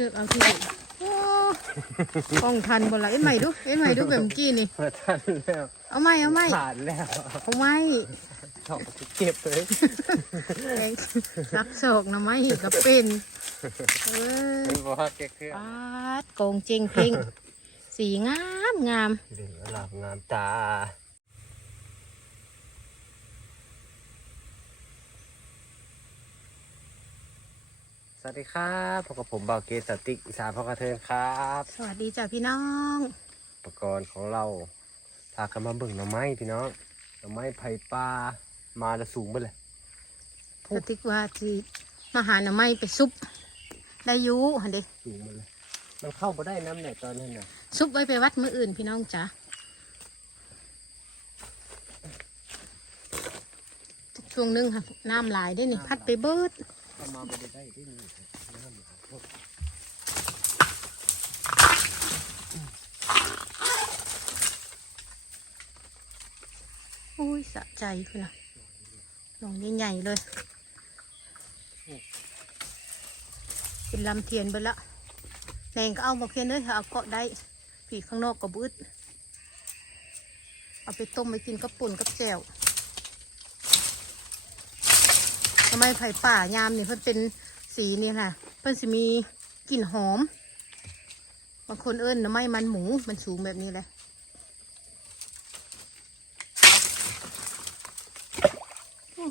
เลือกเอาที่โอ้กล้องทันบ่ละเอ้ยใหม่ดูเอ้ยใหม่ดูแบบเมื่อกี้นี่มาทันแล้วเอาไหมเอาไหมผ่านแล้วเอาไหมชอบเก็บเลยแกงรักโศกนะไหมก็เป็นเออเป็นบอกว่าแกเครื่องปาดโกงเจงเพ่งสีงามงาม เดือดหลับงามตา สวัสดีครับพบกับผมบ่าวเกสติกอีสานพ่อกระเทินครับ สวัสดีจ้ะพี่น้องอุปกรณ์ของเราพากันมาเบิ่งหน่อไม้พี่น้องหน่อไม้ไผ่ปลามาและสูงไปเลยสติกว่าที่มาหาหน่อไม้ไปซุปได้อยูหันเดสูงไปเลย มันเข้ามาได้น้ำไหนตอนนั้นน่ะซุปไว้ไปวัดมื้ออื่นพี่น้องจ้ะช่วงหนึงค่ะน้ำหลายได้นี่พัดไปเบิดเข้า มาไม่ได้ได้ได้นี่น้ำหลายพวกอุ้ยสะใจคุณนะหนองใหญ่ๆเลย เป็นลำเทียนไปละแดงก็เอามาเพียนเลยเอาเกาะได้ผีข้างนอกก็บืดเอาไปต้มไปกินกับปุ่นกับแจ่ว ทำไมไผ่ป่ายามนี่เพิ่นเป็นสีนี่ค่ะ เพิ่นสิมีกลิ่นหอม บางคนเอิ้นน้ำไม้มันหมูมันสูงแบบนี้เลย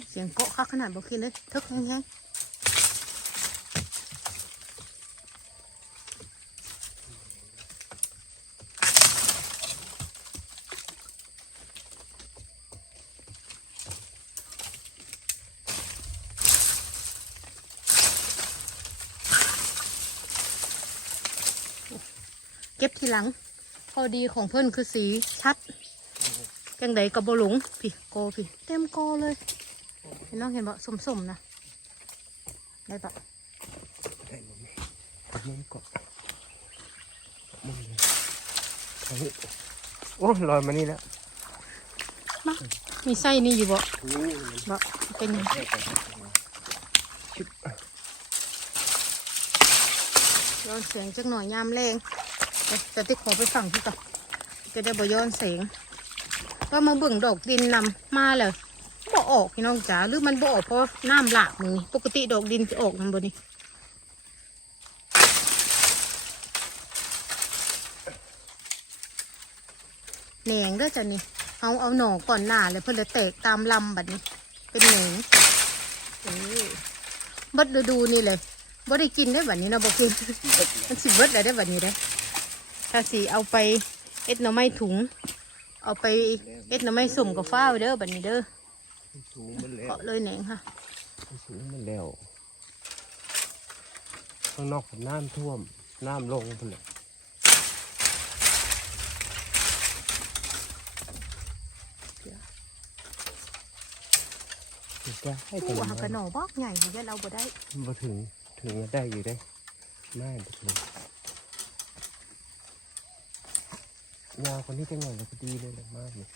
เสียงเกาะคักขนาดบอกคิดเลยทึกแห้งๆ เก็บทีหลังพอดีของเพิ่นคือสีชัดจังใดกับบหลงพี่โกพี่เต็มโกเลย เห็นน้องเห็นบ่สมๆนะได้ปะได้หมดไหมตัดมุมก่อนตัดมุมเลยเอานี่โอ้ยลอยมานี่แล้วมามีไส้นี่อยู่บ่นี่บ่เป็นหยังชิบย้อนแสงจักหน่อยยามแรง จะติขอไปฝั่งที่ก่อนจะได้บ่ย้อนแสงก็มาเบิ่งดอกดินนำมาเลยบ่ออกพี่น้องจ๋าหรือมันบ่ออกเพราะน้ำหลากมือปกติดอกดินจะออกมันบ่นี่แหนงด้อจ้ะนี่เอาเอาหน่อก่อนหน้าเลยเพื่อจะแตกตามลำแบัดนี้ เป็นแหนงเออบัดฤดูนี่เลยบ่ได้กินได้แบัดนี้นะบ่กินมันสิเบิดได้ได้บัดนี้ได้ ถ้าสิเอาไปเอ็ดหน่อไม้ถุง เอาไปเอ็ดหน่อไม้สุ่มกับฟ้าวเด้อบัดนี้เด้อสูงมันแล้วเกาะเลยแหนงค่ะ สูงมันแล้วข้างนอกผมน้ำท่วม น้ำลงไปเลยเดี๋ยวจะให้ผู้กันหากระหน่อบอกใหญ่เดี๋ยวเราบ่ได้มาถึง ถึงได้อยู่ได้ไม่ถึง ยาวคนนี้จังหน่อยเลยก็ดีเลยแหละมากเลย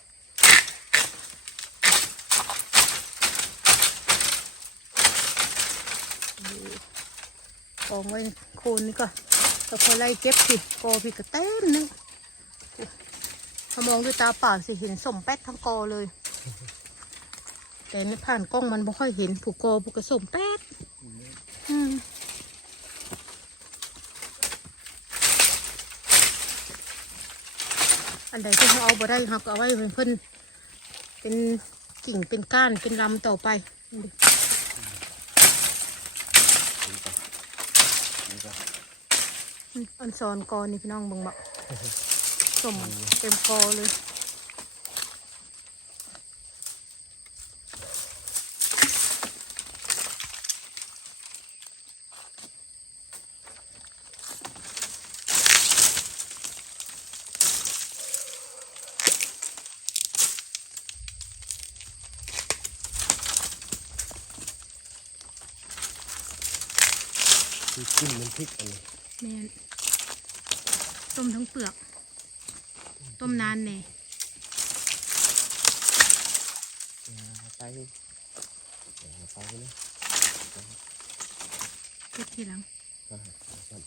กองไว้โคนนี่ก่อนแต่พอไล่เก็บสิกอพี่ก็เต็มนึงถ้ามองด้วยตาเปล่าสิเห็นสมแป๊ดทั้งกอเลย แต่นี่ผ่านกล้องมันไม่ค่อยเห็นผูกกอผูกกระสมแป๊ดอืม อันใดที่เขาเอาบ่ได้เขาก็เอาไว้เป็นเพิ่นเป็นกิ่งเป็นก้านเป็นลำต่อไปอันซอนกอนี่พี่น้องบังบ่สมเต็มกอเลย คือกินมันพริกอันนี้แม่นต้มทั้งเปลือก ต้มนานแน่อย่าไปอย่าไปนะเก็บทีหลัง อ่าครับ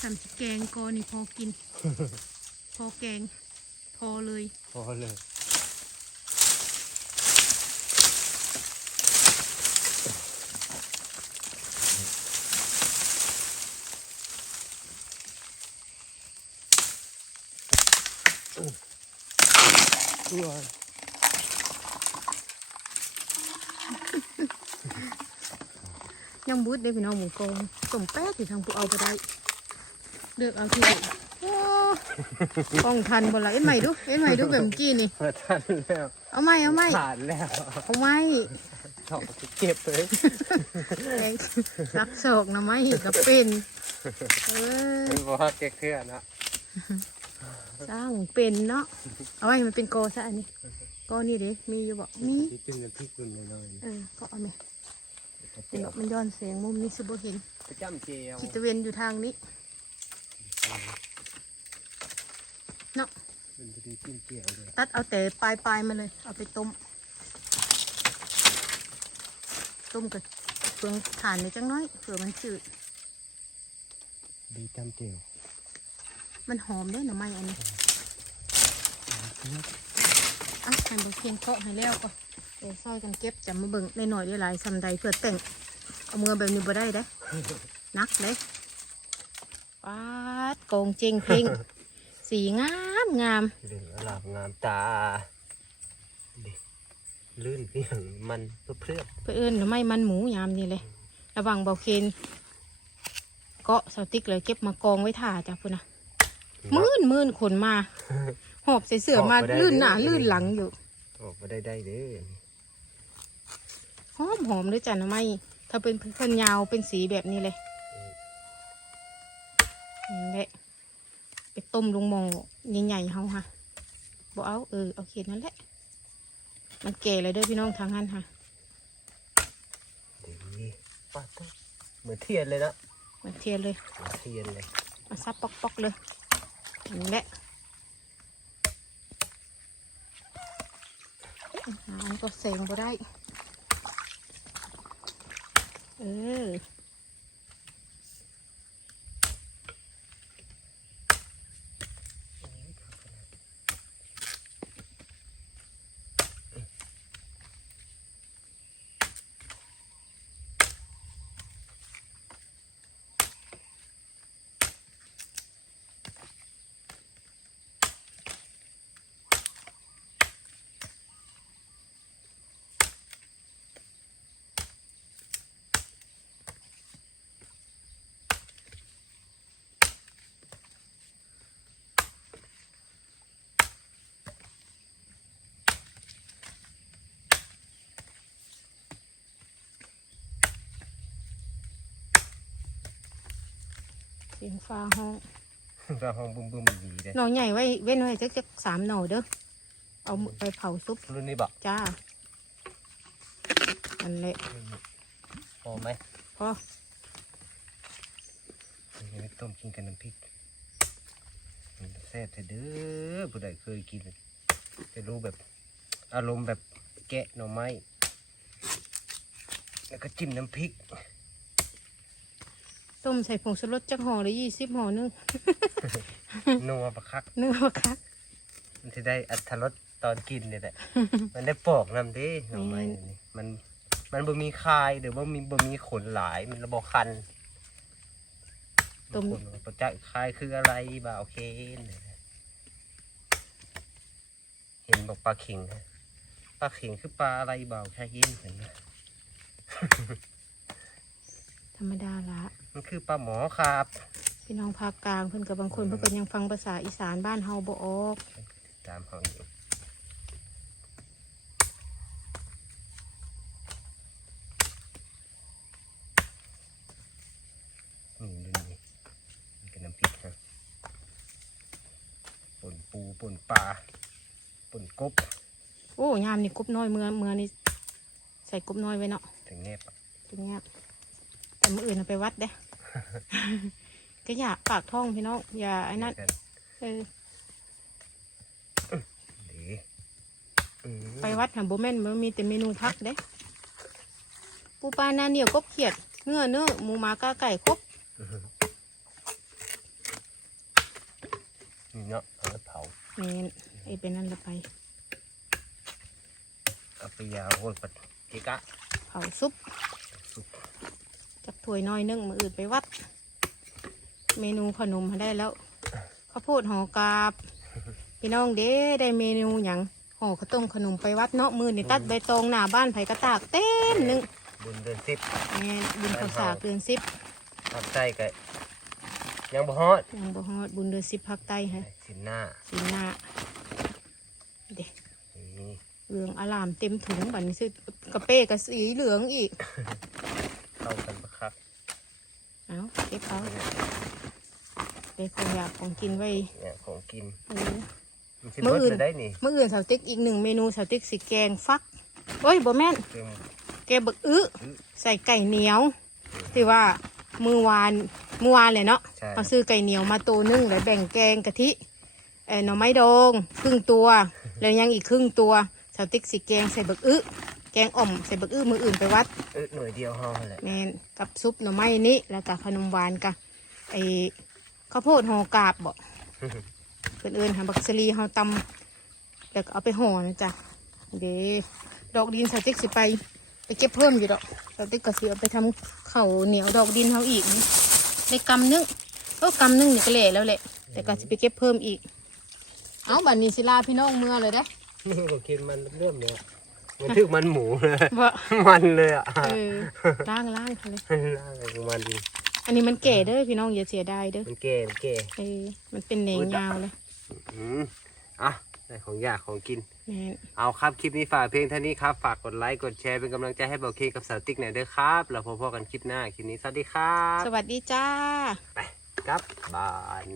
สามสิแกงกอนี่พอกิน พอแกง พอเลย พอเลยตัวยังบูดได้พี่น้องหมูกอง เอาไปได้เลือกเอาที่โอ้กองทันบ่ละเอ็นใหม่ดูเอ็นใหม่ดูแบบเมื่อกี้นี่มาทันแล้วเอาไหมเอาไหมผ่านแล้วเอาไหมถอดเก็บเลยแกงรักโศกนะไหมก็เป็นเออมันบอกว่าแกเคลื่อนนะสร้างเป็นเนาะเอาไว้มันเป็นกอซะอันนี้กอนี่เด้มีอยู่บ่มีที่เป็นน้ำพริกมันน้อยเออก็เอาไหมเดี๋ยวมันย้อนแสงมุมนี้สิบ่เห็นๆประจำเจียวคิดตะเวนอยู่ทางนี้ เนาะมันจะได้กินเจียวเลยตัดเอาแต่ปลายปลายๆมาเลย เอาไปต้ม ต้มกับเฟืองถ่านเลยจังน้อยเผื่อมันจืด ดีจำเจียวมันหอมได้หน่อไม้อันนี้อะให้เบิ่งเพียงเคาะให้แล้วก็เดี๋ยวซอยกันเก็บจะมาเบิ่งในหน่อยได้หลายสำใดเพื่อแต่ง เอามือแบบนี้บ่ได้เด้นักเลยปาด โกงเจงเพ่ง สีงามงามเหลืองอลามงามตาดิลื่นเพียงมันเพื่อเพื่อเพื่อเอิญหน่อไม้มันหมูยามนี่เลย ระหว่างเบาเคนเกาะเสาติ๊กเลยเก็บมากองไว้ถ่าจ้ะพุ่นนะมื่นมื่นขนมา หอบใส่เสื้อมาลื่นหน้าลื่นหลังอยู่ออกมาได้ได้เด้อหอมหอมด้วยจ้ะหน่อไม้ถ้าเป็นเพื่อนยาวเป็นสีแบบนี้เลยนี่แหละ ไปต้มลงหม้อใหญ่ๆเฮาค่ะบอกเอาเออเอาเขียนนั่นแหละ มันแก่เลยเด้อพี่น้องทางนั้นค่ะดีปัดต้องเหมือนเทียนเลยนะมันเทียนเลยเหมือนเทียนเลยมาซับปอกๆเลยนี่แหละหาอันก็เสงบ่ได้ เออ สียงฟ้าห้องเราห้องบึ้มบึ้มดีเลยหน่อใหญ่ไว้เว้นไว้จักจักสามหน่อเด้อเอาไปเผาซุปรุ่นนี้บอกจ้าอันเละพอไหมพออันนี้ต้มกินกับน้ำพริกมันแซ่บแต่เด้อผู้ใดเคยกินจะรู้แบบอารมณ์แบบแกะหน่อไม้แล้วก็จิ้มน้ำพริก ต้มใส่ผงชูรสจักห่อละยี่สิบห่อนึง นัวประคักเนื้อว่าคักมันจะได้อัตรสตอนกินเนี่ยแหละ มันได้ปอกน้ำเดิหน่อไม้แม่นนี่มัน มันบ่มีคายหรือว่ามีบ่มีขนหลายมันระบบคันต้ม บางคนว่าประจักษ์คายคืออะไรบ่าโอเคเนี่ยนะเห็นบอกปลาเข็งนะปลาเข็งคือปลาอะไรบ่าวแค่ยินเห็นไหมธรรมดาละ มันคือปลาหมอครับพี่น้องภาคกลางเพิ่นกับบางคนเพิ่นก็ยังฟังภาษาอีสานบ้านเฮาบ่ออกตามเขาอยู่นี่ดูนี่นี่กับน้ำพริกนะป่นปูป่นปลาป่นกบโอ้ยามนี่กบน้อยเมื่อเมื่อนี่ใส่กบน้อยไว้เนาะถึงแนบอะตรงเนี้ยแต่ มื้ออื่นเอาไปวัดเด้ ก็อย่าปากท้องพี่น้องอย่าไอ้นั่นเดี๋ยวกัเออดีอืมไปวัดหาบ่แม่นมันมีแต่เมนูพักเด้ ปูปลาหนาเหนียวกบเขียด เนื้อเนื้อหมูหมากาไก่ครบนี่เนาะเอาไปเผาแม่นไอ้เป็นนั่นละไปเอาไปยาวโคตรปัดเกะกะเผาซุปซุป จักถ้วยน้อยนึงมืออื่นไปวัด เมนูขนมมาได้แล้วข้าวโพดห่อกาบพี่น้องเด้ได้เมนูอย่างห่อข้าวต้มขนมไปวัดเนาะมือนี่ตัดใบตองหน้าบ้านไผกระตากเต็มหนึงบุญเดือนสิบแม่นบุญข้าวสากเดือนสิบทำใจกะยังบ่ฮอดยังบ่ฮอดบุญเดือนสิบภาคใต้ฮะสินหน้าสีหน้าเด็นี่เหลืองอลามเต็มถุงบัดนี้ซื้อกระเป้กับสีเหลืองอีก เข้ากันปะครับเอาเก็บเอาได้ของอยากของกินไว้เนี่ยของกินเออมันสิมื้อเบิดอื่นเลยได้นี่เมื่ออื่นสาวติ๊กอีกหนึ่งเมนูสาวติ๊กสีแกงฟักโอ้ยบ่แม่นเต็มแกงบักอื้อใส่ไก่เหนียวที่ว่ามือวานมือวานเลยเนาะใช่เขาซื้อไก่เหนียวมาตัวนึงแล้วแบ่งแกงกะทิเออหน่อไม้ดองครึ่งตัว แล้วยังอีกครึ่งตัวสาวติ๊กสีแกงใส่บักอื้อ แกงอ่อมใส่บักอื้อมืออื่นไปวัดเออหน่วยเดียวห้องแหละแมนกับซุปหน่อไม้นี่แล้วก็ขนมหวานกับไอข้าวโพดห่อกาบบ่เพื่นเอินหาบักซรีเฮาตำแล้วก็เอาไปห่อนะจ๊ะเด้ดอกดินสาวติ๊กสิไปไปเก็บเพิ่มอยู่ดอกสาวติ๊กก็สิเอาไปทำข้าวเหนียวดอกดินเฮาอีกนี่ในกำนึงเออกำนึงนี่ก็เละแล้วแหละแต่ก็สิไปเก็บเพิ่มอีก เอาบัดนี้สิลาพี่น้องเมื่อเลยเด้อนี่ก็กินมันเริ่มเนี่ย มันถึกมันหมูเลยว่ามันเลยอะเออล้างล้างเขาเลยอะไรของมันดีอันนี้มันแก่เด้อพี่น้องอย่าเสียดายเด้อมันแก่มันแก่เออมันเป็นเหนงยาวเลยอืมอะได้ของอยากของกิน แม่นเอาครับคลิปนี้ฝากเพียงเท่านี้ครับ ฝากกดไลค์กดแชร์เป็นกำลังใจให้เบาเคกับสาวติ๊กหน่อยเด้อครับแล้วพบกันคลิปหน้าคลิปนี้สวัสดีครับสวัสดีจ้า ไปกลับบาน